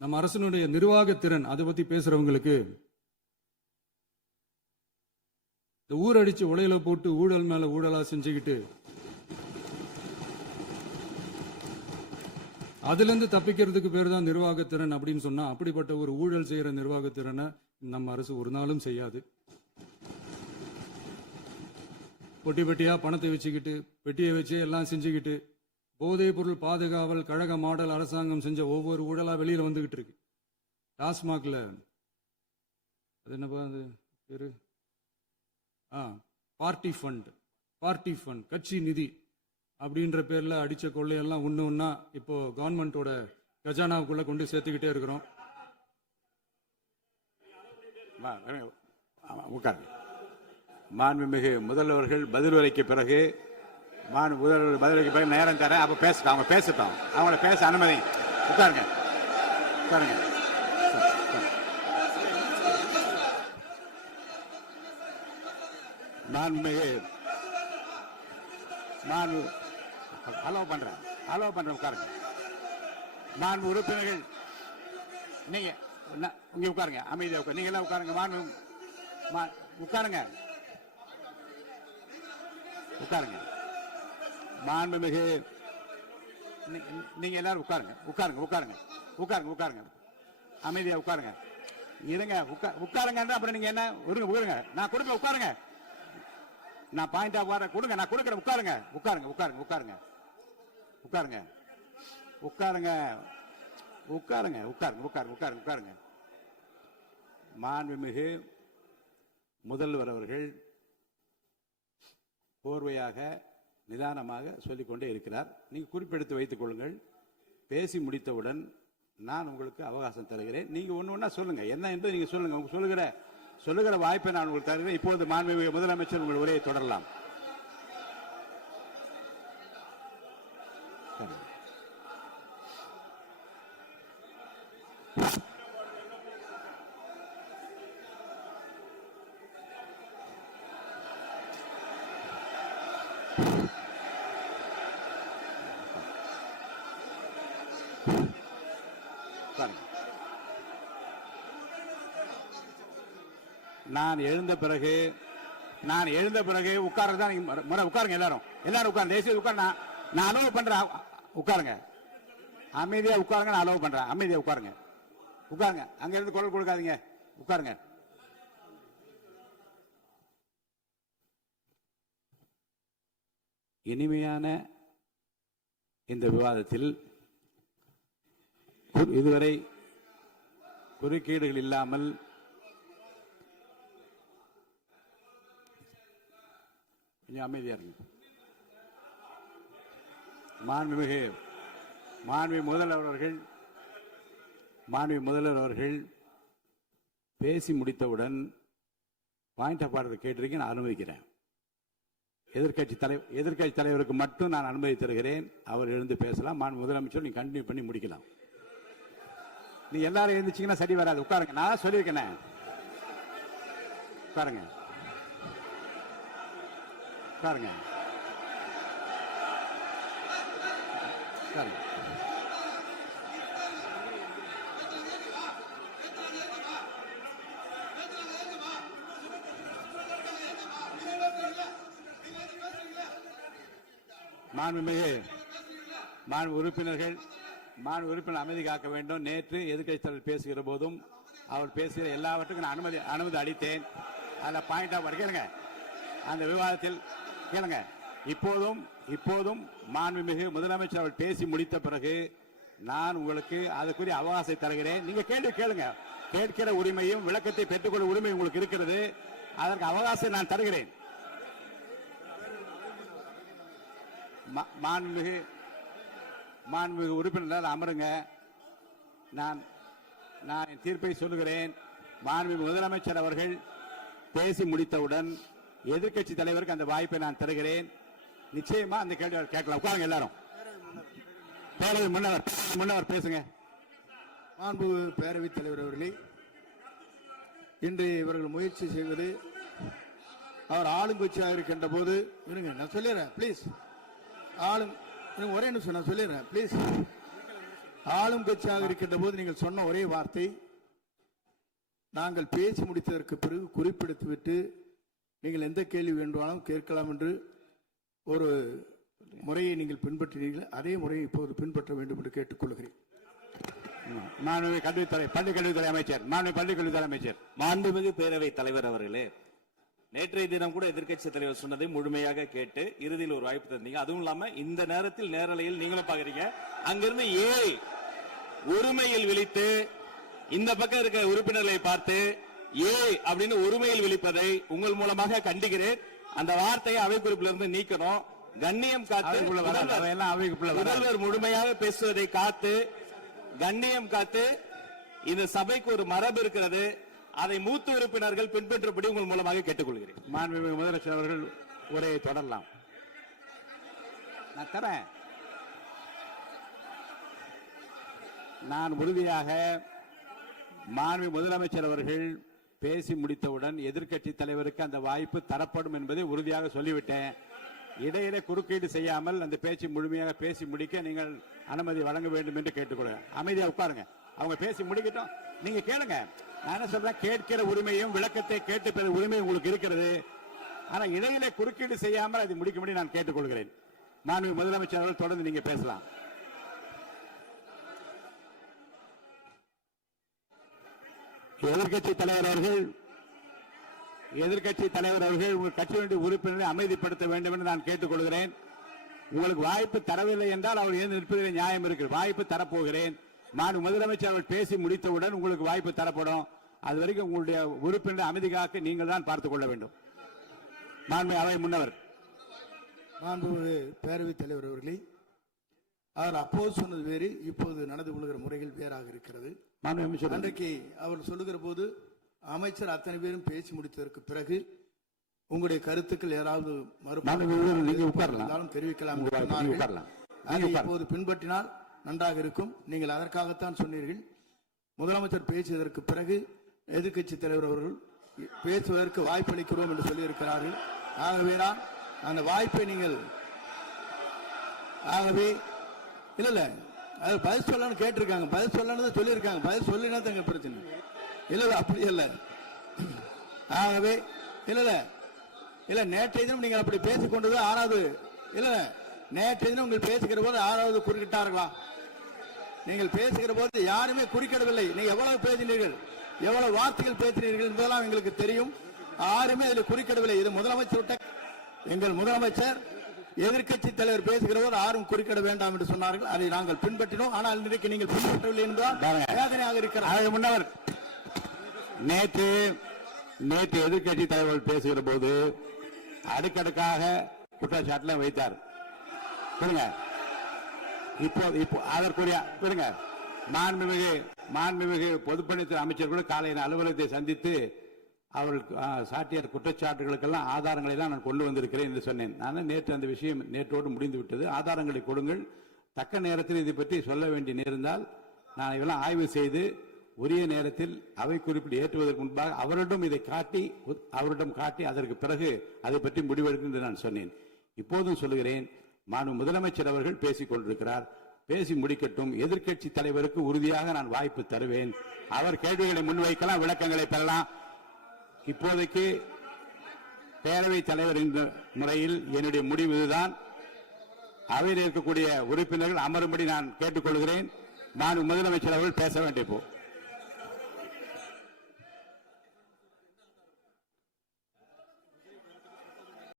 நம்ம அரசனுடைய நிர்வாகத்திறன் அதை பத்தி பேசுறவங்களுக்கு இந்த ஊரடிச்சு உலையில போட்டு ஊழல் மேல ஊழலா செஞ்சுக்கிட்டு அதுல இருந்து தப்பிக்கிறதுக்கு பேர் தான் நிர்வாகத்திறன் அப்படின்னு சொன்னா, அப்படிப்பட்ட ஒரு ஊழல் செய்யற நிர்வாகத்திறனை நம்ம அரசு ஒரு நாளும் செய்யாது. பொட்டி பெட்டியா பணத்தை வச்சுக்கிட்டு பெட்டியை வச்சு எல்லாம் செஞ்சுக்கிட்டு போதைப் பொருள் பாதுகாவல் கழக மாடல் அரசாங்கம் செஞ்ச ஒவ்வொரு ஊழலா வெளியில வந்துகிட்டு இருக்கு. டாஸ்மாக்ல அது என்னப்பா அது பேரு, பார்ட்டி ஃபண்ட் கட்சி நிதி அப்படின்ற பேர்ல அடிச்ச கொள்ளையெல்லாம் ஒண்ணா இப்போ கவர்மெண்டோட கஜானாவுக்குள்ள கொண்டு சேர்த்துக்கிட்டே இருக்கிறோம். மாண்புமிகு முதல்வர்கள் பதில் உரைக்கு பிறகு முதல்வர் பதிலுக்கு பிறகு நேரம் தரேன். அப்ப பேசட்டும், அவங்க பேசட்டும், அவங்கள பேச அனுமதி. உட்காருங்க உட்காருங்க. மாண்புமிகு அலோவ் பண்றேன் உட்காருங்க. மாண்பு உறுப்பினர்கள் நீங்க இங்க உட்காருங்க, அமைதியா உட்காரு. நீங்க எல்லாம் உட்காருங்க. உட்காருங்க. மாண்புமிகு நீங்க எல்லாரும் உட்காருங்க. அமைதியா உட்காருங்க. இருங்க, உட்காருங்க. அப்புறம் நீங்க என்ன உட்காருங்க. நான் கொடுப்பேன், உட்காருங்க. நான் பாயிண்ட் ஆஃப் வர கொடுங்க, நான் கொடுக்கிறேன். உட்காருங்க. மாண்புமிகு முதல்வர் அவர்கள் போர்வையாக நிதானமாக சொல்லிக்கொண்டே இருக்கிறார். நீங்க குறிப்பெடுத்து வைத்துக் கொள்ளுங்கள். பேசி முடித்தவுடன் நான் உங்களுக்கு அவகாசம் தருகிறேன். நீங்க ஒண்ணு சொல்லுங்க, என்ன என்று நீங்க சொல்லுங்க. உங்க சொல்லுகிற வாய்ப்பை நான் உங்களுக்கு தருகிறேன். இப்போது மாண்புமிகு முதலமைச்சர் உங்கள் உரையை தொடரலாம். நான் எழுந்த பிறகு உட்காருங்க. எல்லாரும் உட்காருங்க. தேசிய உட்கார். நான் அலோவ் பண்றேன். உட்காருங்க. அமைதியா உட்காருங்க. நான் அலோவ் பண்றேன். அமைதியா உட்காருங்க. அங்க இருந்து குரல் கொடுக்காதீங்க. உட்காருங்க. இனிமையான இந்த விவாதத்தில் இதுவரை குறுக்கீடுகள் இல்லாமல் அமைதியா இருங்க. மாண்புமிகு முதல்வர் அவர்கள் பேசி முடித்தவுடன் பாயிண்ட் ஆஃப் ஆர்டர் கேட்டிருக்கேன், நான் அனுமதிக்கிறேன். எதிர்கட்சி தலைவருக்கு மட்டும் நான் அனுமதி தருகிறேன். அவர் எழுந்து பேசலாம். மாண்பு முதலமைச்சர் நீங்க கண்டினியூ பண்ணி முடிக்கலாம். நீ எல்லாரும் எழுந்துச்சீங்கன்னா சரி வராது. உட்காருங்க. நான் சொல்லியிருக்கேன். உட்காருங்க. மாண்பு உறுப்பினர் அமைதி காக்க வேண்டும். நேற்று எதிர்க்கட்சி தலைவர் பேசுகிற போதும் அவர் பேசுகிற எல்லாவற்றுக்கும் நான் அனுமதி அளித்தேன். அதுல பாயிண்ட் ஆஃப் கேளுங்க. அந்த விவாதத்தில் கேளுங்க. இப்போதும் மாண்புமிகு முதலமைச்சர் அவர்கள் பேசி முடித்த பிறகு நான் உங்களுக்கு அதுக்குரிய அவகாசத்தை தருகிறேன். நீங்க கேள்வி கேளுங்க. கேட்கிற உரிமையும் விளக்கத்தை பெற்றுக்கொள்ள உரிமை உங்களுக்கு இருக்கிறது. அதற்கு அவகாசம் நான் தருகிறேன். மாண்புமிகு உறுப்பினர் அமருங்க. நான் என் தீர்ப்பை சொல்லுகிறேன். மாண்புமிகு முதலமைச்சர் அவர்கள் பேசி முடித்தவுடன் எதிர்க்கட்சி தலைவருக்கு அந்த வாய்ப்பை நான் தருகிறேன். நிச்சயமா அந்த கேள்வி கேட்கலாம். உட்காருங்க. எல்லாரும் பேரவை முன்னவர் பேசுங்க. மாண்பு பேரவைத் தலைவர் அவர்களே, இன்று இவர்கள் முயற்சி செய்வது அவர் ஆளுங்கட்சியாக இருக்கின்ற போது இருங்க, நான் சொல்லிடுறேன் ப்ளீஸ். ஒரே நிமிஷம் நான் சொல்லிடுறேன் ப்ளீஸ். ஆளும் கட்சியாக இருக்கின்ற போது நீங்கள் சொன்ன ஒரே வார்த்தை, நாங்கள் பேசி முடித்ததற்கு பிறகு குறிப்பிடுத்துவிட்டு நீங்கள் எந்த கேள்வி வேண்டுமானாலும் கேட்கலாம் என்று ஒரு முறையை நீங்கள் பின்பற்றினீர்கள். அதே முறையை இப்போது பின்பற்ற வேண்டும் என்று கேட்டுக்கொள்கிறேன். மாண்புமிகு பள்ளிக்கல்வித்துறை அமைச்சர், மாண்புமிகு பள்ளிக்கல்வித்துறை அமைச்சர். மாண்புமிகு பேரவைத் தலைவர் அவர்களே, நேற்றைய தினம் கூட எதிர்க்கட்சி தலைவர் சொன்னதை முழுமையாக கேட்டு இறுதியில் ஒரு வாய்ப்பு தந்தீங்க. அதுவும் இல்லாம இந்த நேரத்தில் நேரலையில் நீங்களும் பாக்குறீங்க. அங்கிருந்து ஏழை ஒருமையில் விழித்து இந்த பக்கம் இருக்க உறுப்பினர்களை பார்த்து ஏழை அப்படின்னு ஒருமையில் விழிப்பதை உங்கள் மூலமாக கண்டிக்கிறேன். அந்த வார்த்தையை அவை குறிப்பிலிருந்து நீக்கணும். கண்ணியம் காத்து முதல்வர் முழுமையாக பேசுவதை காத்து கண்ணியம் காத்து இந்த சபைக்கு ஒரு மரபு இருக்கிறது. அதை மூத்த உறுப்பினர்கள் பின்பற்றபடி உங்கள் மூலமாக கேட்டுக்கொள்கிறேன். மாண்புமிகு முதலமைச்சர் அவர்கள் உரையை தொடரலாம். நான் தரேன். நான் உறுதியாக மாண்புமிகு முதலமைச்சர் அவர்கள் பேசி முடித்தவுடன் எதிர்க்கட்சி தலைவருக்கு அந்த வாய்ப்பு தரப்படும் என்பதை உறுதியாக சொல்லிவிட்டேன். இடையிலே குறுக்கீடு செய்யாமல் அந்த பேச்சு முழுமையாக பேசி முடிக்க நீங்கள் அனுமதி வழங்க வேண்டும் என்று கேட்டுக்கொள்கிறேன். அமைதியா உட்காருங்க. அவங்க பேசி முடிக்கட்டும், நீங்க கேளுங்க. நான் என்ன சொல்றேன், கேட்கிற உரிமையும் விளக்கத்தை கேட்டு பெற உரிமை உங்களுக்கு இருக்கிறது. ஆனா இடையிலே குறுக்கீடு செய்யாமல் அதை முடிக்கும்படி நான் கேட்டுக்கொள்கிறேன். மாண்புமிகு முதலமைச்சர் அவர்கள் தொடர்ந்து நீங்க பேசலாம். எதிர்க்கட்சி தலைவர் அவர்கள் உங்கள் கட்சியினுடைய உறுப்பினரை அமைதிப்படுத்த வேண்டும் என்று நான் கேட்டுக்கொள்கிறேன். உங்களுக்கு வாய்ப்பு தரவில்லை என்றால் அவர் எழுந்து நிற்பதில் நியாயம் இருக்கு. வாய்ப்பு தரப்போகிறேன். நான் முதலமைச்சர் அவர்கள் பேசி முடித்தவுடன் உங்களுக்கு வாய்ப்பு தரப்படும். அது வரைக்கும் உங்களுடைய உறுப்பினர் அமைதி காக்க நீங்கள் தான் பார்த்துக் கொள்ள வேண்டும். மாண்புமிகு அவை முன்னவர். மாண்புமிகு பேரவைத் தலைவர் அவர்களே, அவர் அப்போது சொன்னது வேறு, இப்போது நடந்து கொள்கிற முறைகள் வேறாக இருக்கிறது. அன்றைக்கு அவர் சொல்லுகிற போது அமைச்சர் அத்தனை பேரும் பேசி முடித்ததற்கு பிறகு உங்களுடைய கருத்துக்கள் ஏதாவது தெரிவிக்கலாம். இப்போது பின்பற்றினால் நன்றாக இருக்கும். நீங்கள் அதற்காகத்தான் சொன்னீர்கள். முதலமைச்சர் பேசியதற்கு பிறகு எதிர்க்கட்சி தலைவர் அவர்கள் பேசுவதற்கு வாய்ப்பளிக்கிறோம் என்று சொல்லியிருக்கிறார்கள். ஆகவேதான் அந்த வாய்ப்பை நீங்கள் இல்ல அது பதில் சொல்லணும்னு கேட்டிருக்காங்க. பதில் சொல்லணும் சொல்லியிருக்காங்க. பதில் சொல்லினா தங்க பிரச்சனை இல்ல. அப்படி இல்ல. ஆகவே இல்ல நேற்றைய தினம் நீங்கள் அப்படி பேசிக் கொண்டது ஆறாவது இல்ல. நேற்றைய தினம் உங்கள் பேசுகிற போது ஆறாவது குறுக்கிட்டார்களா? நீங்கள் பேசுகிற போது யாருமே குறுக்கிடவில்லை. நீங்க எவ்வளவு பேசினீர்கள், எவ்வளவு வார்த்தைகள் பேசினீர்கள் என்பதெல்லாம் எங்களுக்கு தெரியும். யாருமே அதில் குறுக்கிடவில்லை. இது முதலமைச்சர், எங்கள் முதலமைச்சர் எதிர்க்கட்சி தலைவர் பேசுகிற போது யாரும் குறுக்கிட வேண்டாம் என்று சொன்னார்கள். அதை நாங்கள் பின்பற்றினோம். ஆனால் இன்றைக்கு நீங்கள் பின்பற்றவில்லை என்பதால் வேதனையாக இருக்கிறார். முன்னவர் நேற்று எதிர்க்கட்சி தலைவர் பேசுகிற போது அடுக்கடுக்காக குற்றச்சாட்டுல வைத்தார். இப்போ அதற்குரிய மாண்புமிகு பொதுப்பணித்துறை அமைச்சர்கள் காலையில் அலுவலகத்தை சந்தித்து அவர்கள் சாட்டிய குற்றச்சாட்டுகளுக்கெல்லாம் ஆதாரங்களை எல்லாம் நான் கொண்டு வந்திருக்கிறேன் என்று சொன்னேன். நான் நேற்று அந்த விஷயம் நேற்றோடு முடிந்து விட்டது. ஆதாரங்களை கொடுங்கள். தக்க நேரத்தில் இதை பற்றி சொல்ல வேண்டிய நேர்ந்தால் நான் இதெல்லாம் ஆய்வு செய்து உரிய நேரத்தில் அவை குறிப்பிட்டு ஏற்றுவதற்கு முன்பாக அவரிடம் காட்டி அதற்கு பிறகு அதை பற்றி முடிவெடுக்கும் என்று நான் சொன்னேன். இப்போதும் சொல்லுகிறேன், மாண்புமிகு முதலமைச்சர் அவர்கள் பேசிக் கொண்டிருக்கிறார். பேசி முடிக்கட்டும். எதிர்க்கட்சி தலைவருக்கு உறுதியாக நான் வாய்ப்பு தருவேன். அவர் கேள்விகளை முன்வைக்கலாம், விளக்கங்களை பெறலாம். இப்போதைக்கு பேரவைத் தலைவர் என்ற முறையில் என்னுடைய முடிவு இதுதான். அவையில் இருக்கக்கூடிய உறுப்பினர்கள் அமரும்படி நான் கேட்டுக்கொள்கிறேன். நான் முதலமைச்சர் அவர்கள் பேச வேண்டிய